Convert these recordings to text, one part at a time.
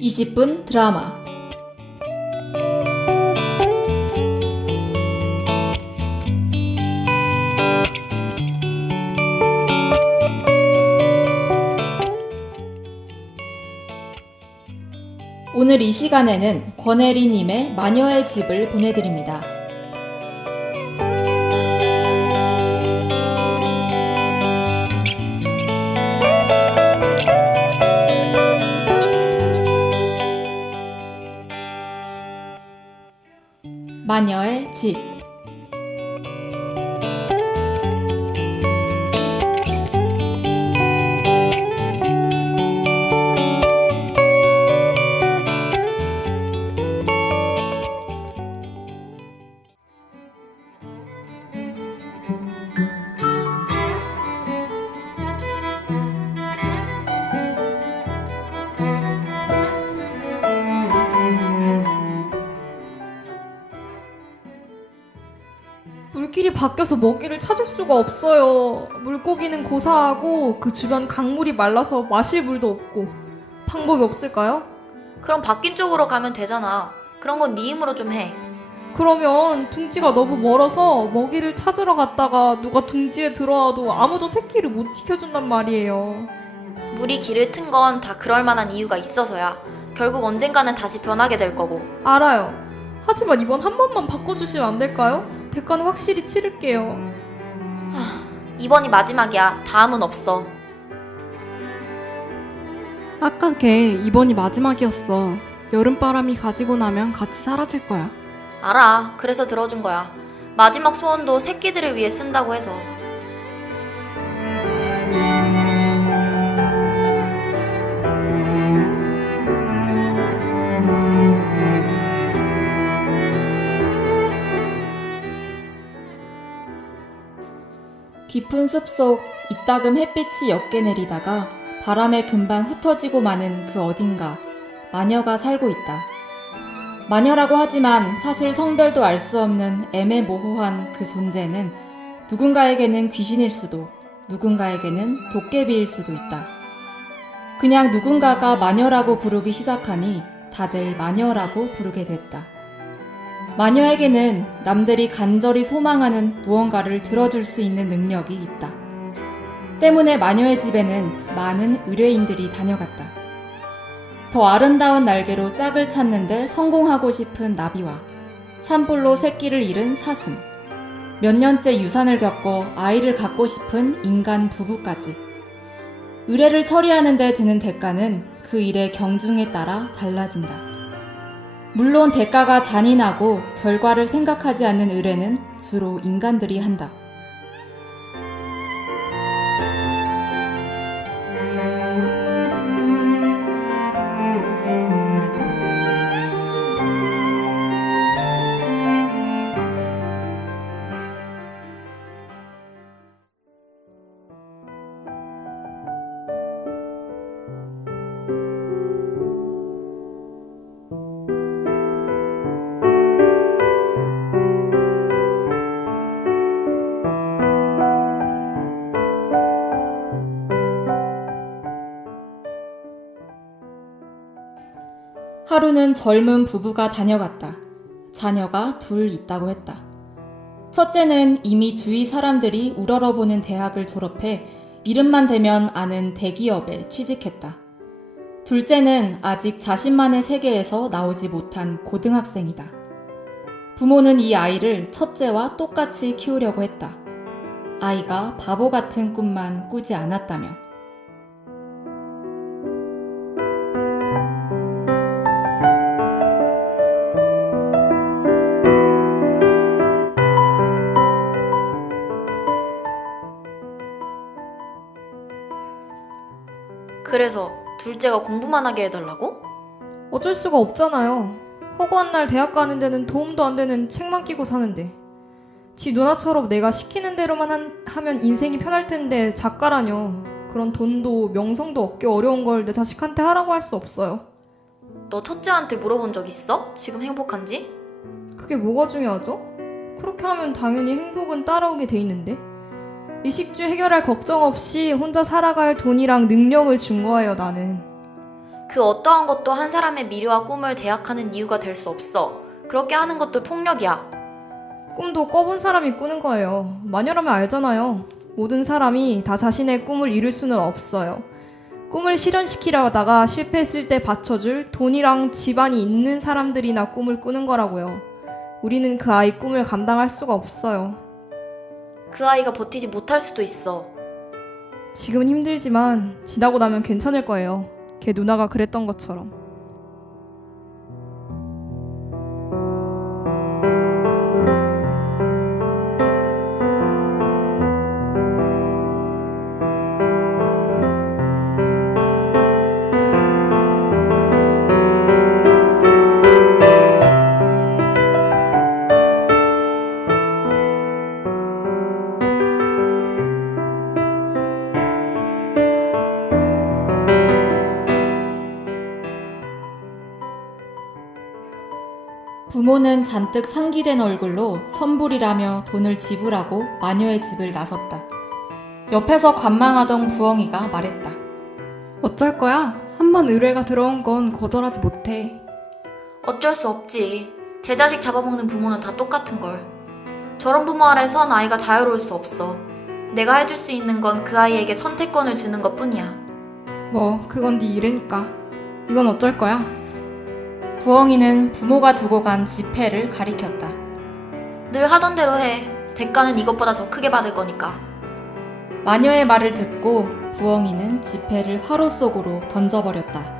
20분 드라마. 오늘 이 시간에는 권혜리님의 마녀의 집을 보내드립니다. 마녀의 집. 물길이 바뀌어서 먹이를 찾을 수가 없어요. 물고기는 고사하고 그 주변 강물이 말라서 마실 물도 없고. 방법이 없을까요? 그럼 바뀐 쪽으로 가면 되잖아. 그런 건 네 힘으로 좀 해. 그러면 둥지가 너무 멀어서 먹이를 찾으러 갔다가 누가 둥지에 들어와도 아무도 새끼를 못 지켜준단 말이에요. 물이 길을 튼 건 다 그럴 만한 이유가 있어서야. 결국 언젠가는 다시 변하게 될 거고. 알아요. 하지만 이번 한 번만 바꿔주시면 안 될까요? 대가는 확실히 치를게요. 이번이 마지막이야. 다음은 없어. 아까 걔 이번이 마지막이었어. 여름바람이 가지고 나면 같이 사라질 거야. 알아. 그래서 들어준 거야. 마지막 소원도 새끼들을 위해 쓴다고 해서. 깊은 숲속 이따금 햇빛이 옅게 내리다가 바람에 금방 흩어지고 마는 그 어딘가 마녀가 살고 있다. 마녀라고 하지만 사실 성별도 알 수 없는 애매모호한 그 존재는 누군가에게는 귀신일 수도, 누군가에게는 도깨비일 수도 있다. 그냥 누군가가 마녀라고 부르기 시작하니 다들 마녀라고 부르게 됐다. 마녀에게는 남들이 간절히 소망하는 무언가를 들어줄 수 있는 능력이 있다. 때문에 마녀의 집에는 많은 의뢰인들이 다녀갔다. 더 아름다운 날개로 짝을 찾는데 성공하고 싶은 나비와 산불로 새끼를 잃은 사슴, 몇 년째 유산을 겪고 아이를 갖고 싶은 인간 부부까지. 의뢰를 처리하는 데 드는 대가는 그 일의 경중에 따라 달라진다. 물론 대가가 잔인하고 결과를 생각하지 않는 의뢰는 주로 인간들이 한다. 하루는 젊은 부부가 다녀갔다. 자녀가 둘 있다고 했다. 첫째는 이미 주위 사람들이 우러러보는 대학을 졸업해 이름만 대면 아는 대기업에 취직했다. 둘째는 아직 자신만의 세계에서 나오지 못한 고등학생이다. 부모는 이 아이를 첫째와 똑같이 키우려고 했다. 아이가 바보 같은 꿈만 꾸지 않았다면. 그래서 둘째가 공부만 하게 해달라고? 어쩔 수가 없잖아요. 허구한 날 대학 가는 데는 도움도 안 되는 책만 끼고 사는데. 지 누나처럼 내가 시키는 대로만 하면 인생이 편할 텐데 작가라뇨. 그런 돈도 명성도 얻기 어려운 걸 내 자식한테 하라고 할 수 없어요. 너 첫째한테 물어본 적 있어? 지금 행복한지? 그게 뭐가 중요하죠? 그렇게 하면 당연히 행복은 따라오게 돼 있는데. 이식주 해결할 걱정 없이 혼자 살아갈 돈이랑 능력을 준 거예요, 나는. 그 어떠한 것도 한 사람의 미래와 꿈을 제약하는 이유가 될 수 없어. 그렇게 하는 것도 폭력이야. 꿈도 꿔본 사람이 꾸는 거예요. 마녀라면 알잖아요. 모든 사람이 다 자신의 꿈을 이룰 수는 없어요. 꿈을 실현시키려다가 실패했을 때 받쳐줄 돈이랑 집안이 있는 사람들이나 꿈을 꾸는 거라고요. 우리는 그 아이 꿈을 감당할 수가 없어요. 그 아이가 버티지 못할 수도 있어. 지금은 힘들지만 지나고 나면 괜찮을 거예요. 걔 누나가 그랬던 것처럼. 부모는 잔뜩 상기된 얼굴로 선불이라며 돈을 지불하고 마녀의 집을 나섰다. 옆에서 관망하던 부엉이가 말했다. 어쩔 거야? 한번 의뢰가 들어온 건 거절하지 못해. 어쩔 수 없지. 제 자식 잡아먹는 부모는 다 똑같은걸. 저런 부모 아래 선 아이가 자유로울 수 없어. 내가 해줄 수 있는 건 그 아이에게 선택권을 주는 것 뿐이야. 뭐 그건 네 일이니까. 이건 어쩔 거야? 부엉이는 부모가 두고 간 지폐를 가리켰다. 늘 하던 대로 해. 대가는 이것보다 더 크게 받을 거니까. 마녀의 말을 듣고 부엉이는 지폐를 화로 속으로 던져버렸다.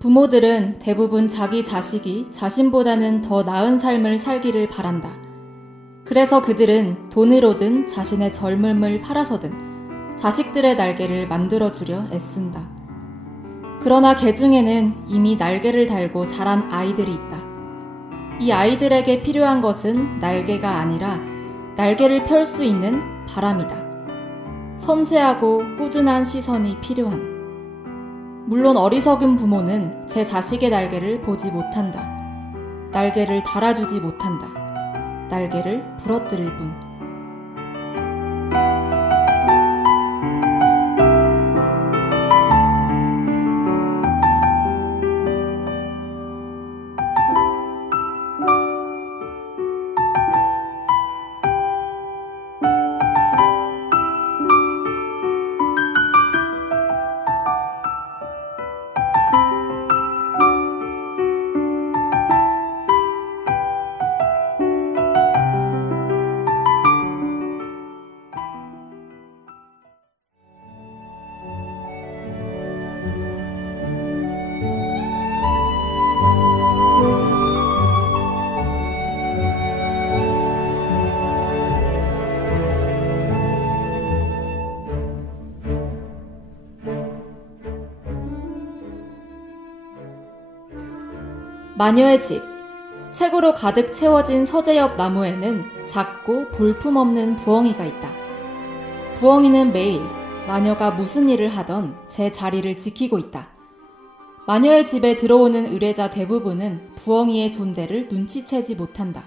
부모들은 대부분 자기 자식이 자신보다는 더 나은 삶을 살기를 바란다. 그래서 그들은 돈으로든 자신의 젊음을 팔아서든 자식들의 날개를 만들어주려 애쓴다. 그러나 개 중에는 이미 날개를 달고 자란 아이들이 있다. 이 아이들에게 필요한 것은 날개가 아니라 날개를 펼 수 있는 바람이다. 섬세하고 꾸준한 시선이 필요한. 물론 어리석은 부모는 제 자식의 날개를 보지 못한다. 날개를 달아주지 못한다. 날개를 부러뜨릴 뿐. 마녀의 집. 책으로 가득 채워진 서재 옆 나무에는 작고 볼품없는 부엉이가 있다. 부엉이는 매일 마녀가 무슨 일을 하던 제 자리를 지키고 있다. 마녀의 집에 들어오는 의뢰자 대부분은 부엉이의 존재를 눈치채지 못한다.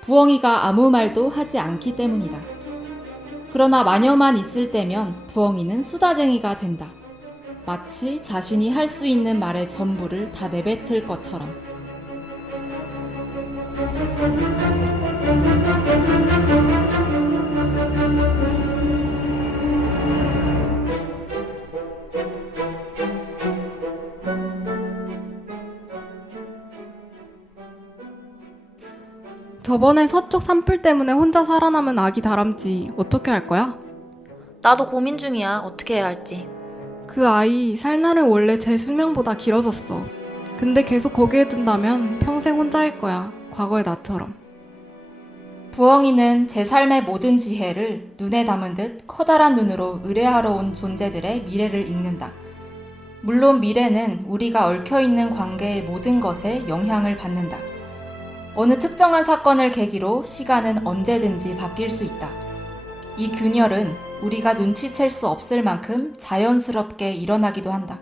부엉이가 아무 말도 하지 않기 때문이다. 그러나 마녀만 있을 때면 부엉이는 수다쟁이가 된다. 마치 자신이 할 수 있는 말의 전부를 다 내뱉을 것처럼. 저번에 서쪽 산불 때문에 혼자 살아남은 아기 다람쥐 어떻게 할 거야? 나도 고민 중이야. 어떻게 해야 할지. 그 아이 살날은 원래 제 수명보다 길어졌어. 근데 계속 거기에 둔다면 평생 혼자일 거야. 과거의 나처럼. 부엉이는 제 삶의 모든 지혜를 눈에 담은 듯 커다란 눈으로 의뢰하러 온 존재들의 미래를 읽는다. 물론 미래는 우리가 얽혀있는 관계의 모든 것에 영향을 받는다. 어느 특정한 사건을 계기로 시간은 언제든지 바뀔 수 있다. 이 균열은 우리가 눈치챌 수 없을 만큼 자연스럽게 일어나기도 한다.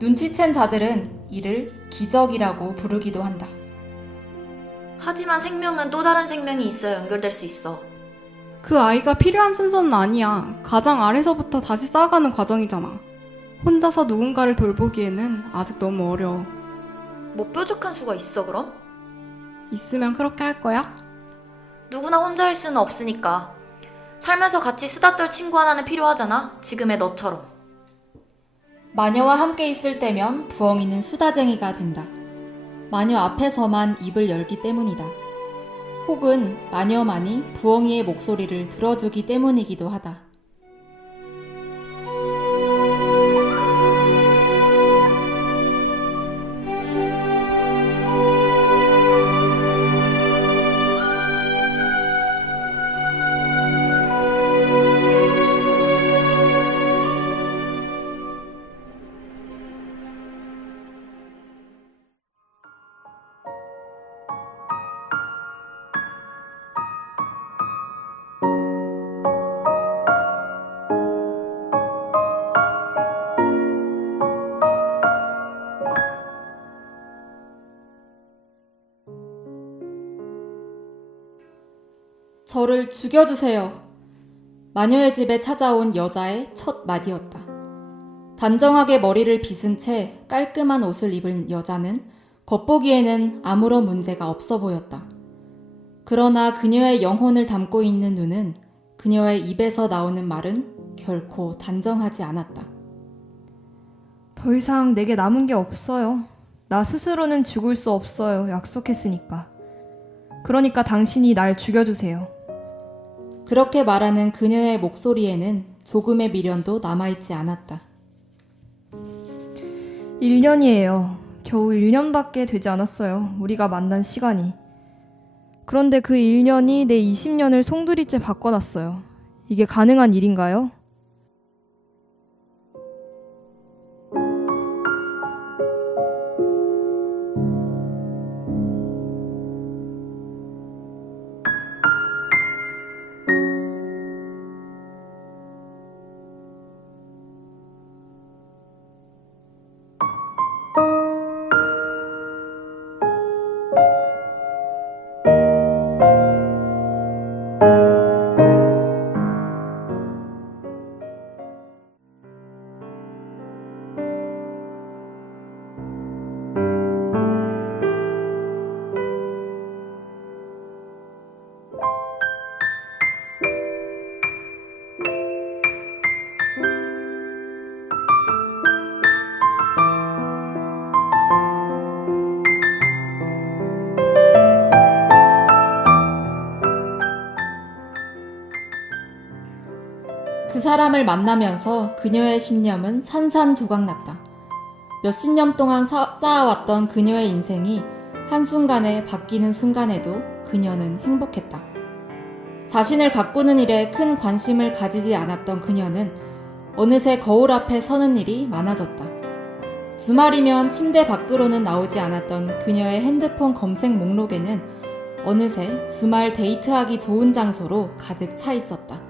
눈치챈 자들은 이를 기적이라고 부르기도 한다. 하지만 생명은 또 다른 생명이 있어야 연결될 수 있어. 그 아이가 필요한 순서는 아니야. 가장 아래서부터 다시 쌓아가는 과정이잖아. 혼자서 누군가를 돌보기에는 아직 너무 어려워. 뭐 뾰족한 수가 있어 그럼? 있으면 그렇게 할 거야? 누구나 혼자일 수는 없으니까. 살면서 같이 수다 떨 친구 하나는 필요하잖아. 지금의 너처럼. 마녀와 함께 있을 때면 부엉이는 수다쟁이가 된다. 마녀 앞에서만 입을 열기 때문이다. 혹은 마녀만이 부엉이의 목소리를 들어주기 때문이기도 하다. 저를 죽여주세요. 마녀의 집에 찾아온 여자의 첫 마디였다. 단정하게 머리를 빗은 채 깔끔한 옷을 입은 여자는 겉보기에는 아무런 문제가 없어 보였다. 그러나 그녀의 영혼을 담고 있는 눈은, 그녀의 입에서 나오는 말은 결코 단정하지 않았다. 더 이상 내게 남은 게 없어요. 나 스스로는 죽을 수 없어요. 약속했으니까. 그러니까 당신이 날 죽여주세요. 그렇게 말하는 그녀의 목소리에는 조금의 미련도 남아있지 않았다. 1년이에요. 겨우 1년밖에 되지 않았어요. 우리가 만난 시간이. 그런데 그 1년이 내 20년을 송두리째 바꿔놨어요. 이게 가능한 일인가요? 그 사람을 만나면서 그녀의 신념은 산산조각났다. 몇십 년 동안 쌓아왔던 그녀의 인생이 한순간에 바뀌는 순간에도 그녀는 행복했다. 자신을 가꾸는 일에 큰 관심을 가지지 않았던 그녀는 어느새 거울 앞에 서는 일이 많아졌다. 주말이면 침대 밖으로는 나오지 않았던 그녀의 핸드폰 검색 목록에는 어느새 주말 데이트하기 좋은 장소로 가득 차 있었다.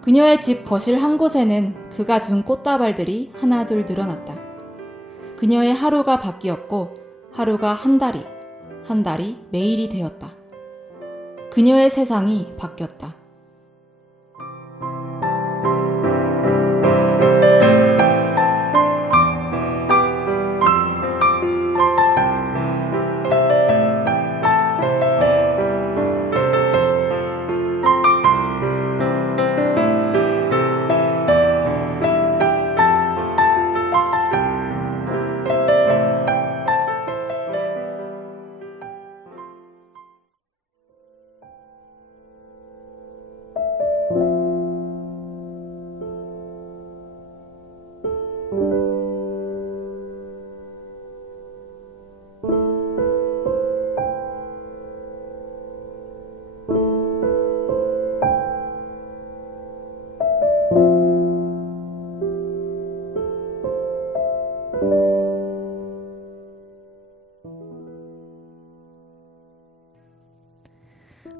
그녀의 집 거실 한 곳에는 그가 준 꽃다발들이 하나둘 늘어났다. 그녀의 하루가 바뀌었고 하루가 한 달이, 한 달이 매일이 되었다. 그녀의 세상이 바뀌었다.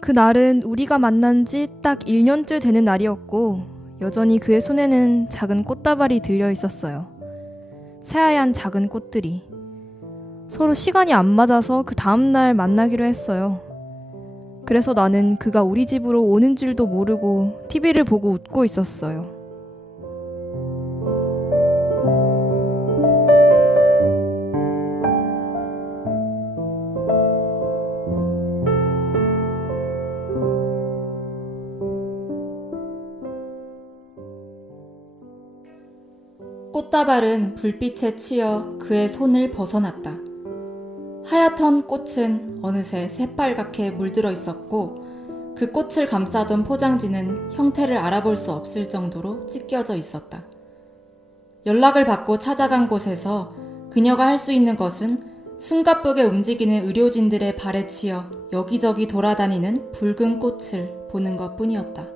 그 날은 우리가 만난 지 딱 1년째 되는 날이었고 여전히 그의 손에는 작은 꽃다발이 들려 있었어요. 새하얀 작은 꽃들이. 서로 시간이 안 맞아서 그 다음날 만나기로 했어요. 그래서 나는 그가 우리 집으로 오는 줄도 모르고 TV를 보고 웃고 있었어요. 꽃다발은 불빛에 치여 그의 손을 벗어났다. 하얗던 꽃은 어느새 새빨갛게 물들어 있었고 그 꽃을 감싸던 포장지는 형태를 알아볼 수 없을 정도로 찢겨져 있었다. 연락을 받고 찾아간 곳에서 그녀가 할 수 있는 것은 숨가쁘게 움직이는 의료진들의 발에 치여 여기저기 돌아다니는 붉은 꽃을 보는 것뿐이었다.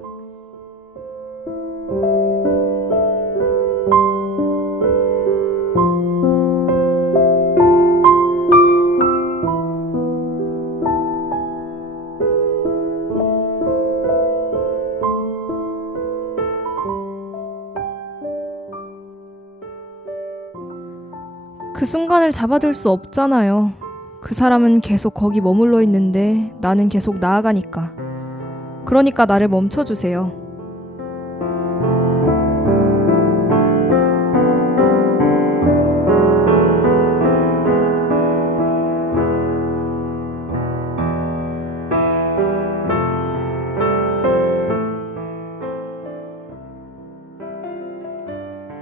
그 순간을 잡아둘 수 없잖아요. 그 사람은 계속 거기 머물러 있는데 나는 계속 나아가니까. 그러니까 나를 멈춰주세요.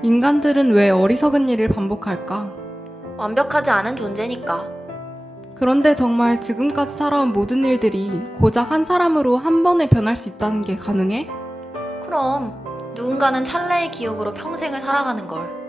인간들은 왜 어리석은 일을 반복할까? 완벽하지 않은 존재니까. 그런데 정말 지금까지 살아온 모든 일들이 고작 한 사람으로 한 번에 변할 수 있다는 게 가능해? 그럼 누군가는 찰나의 기억으로 평생을 살아가는 걸.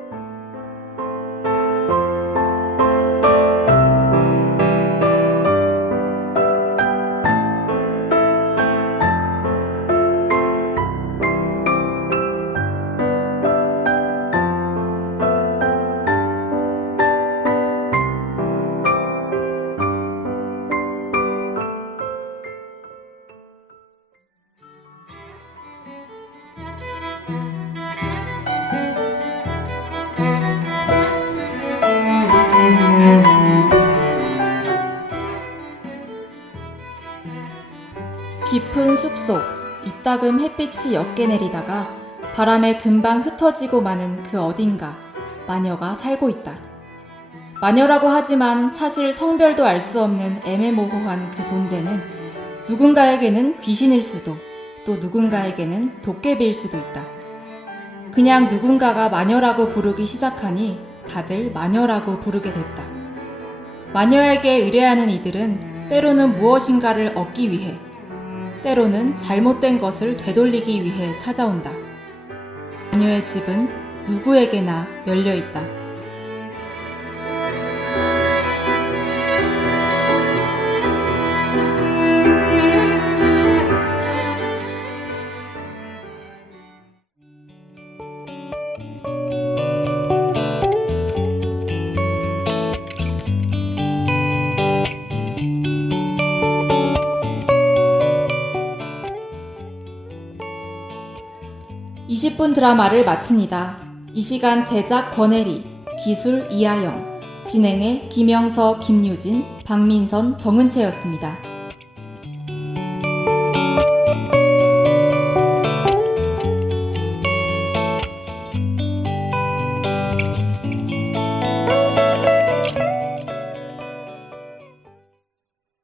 깊은 숲속 이따금 햇빛이 옅게 내리다가 바람에 금방 흩어지고 마는 그 어딘가 마녀가 살고 있다. 마녀라고 하지만 사실 성별도 알 수 없는 애매모호한 그 존재는 누군가에게는 귀신일 수도 또 누군가에게는 도깨비일 수도 있다. 그냥 누군가가 마녀라고 부르기 시작하니 다들 마녀라고 부르게 됐다. 마녀에게 의뢰하는 이들은 때로는 무엇인가를 얻기 위해 때로는 잘못된 것을 되돌리기 위해 찾아온다. 마녀의 집은 누구에게나 열려 있다. (20분) 드라마를 마칩니다. 이 시간 제작 권혜리, 기술 이하영, 진행의 김영서, 김유진, 박민선, 정은채였습니다.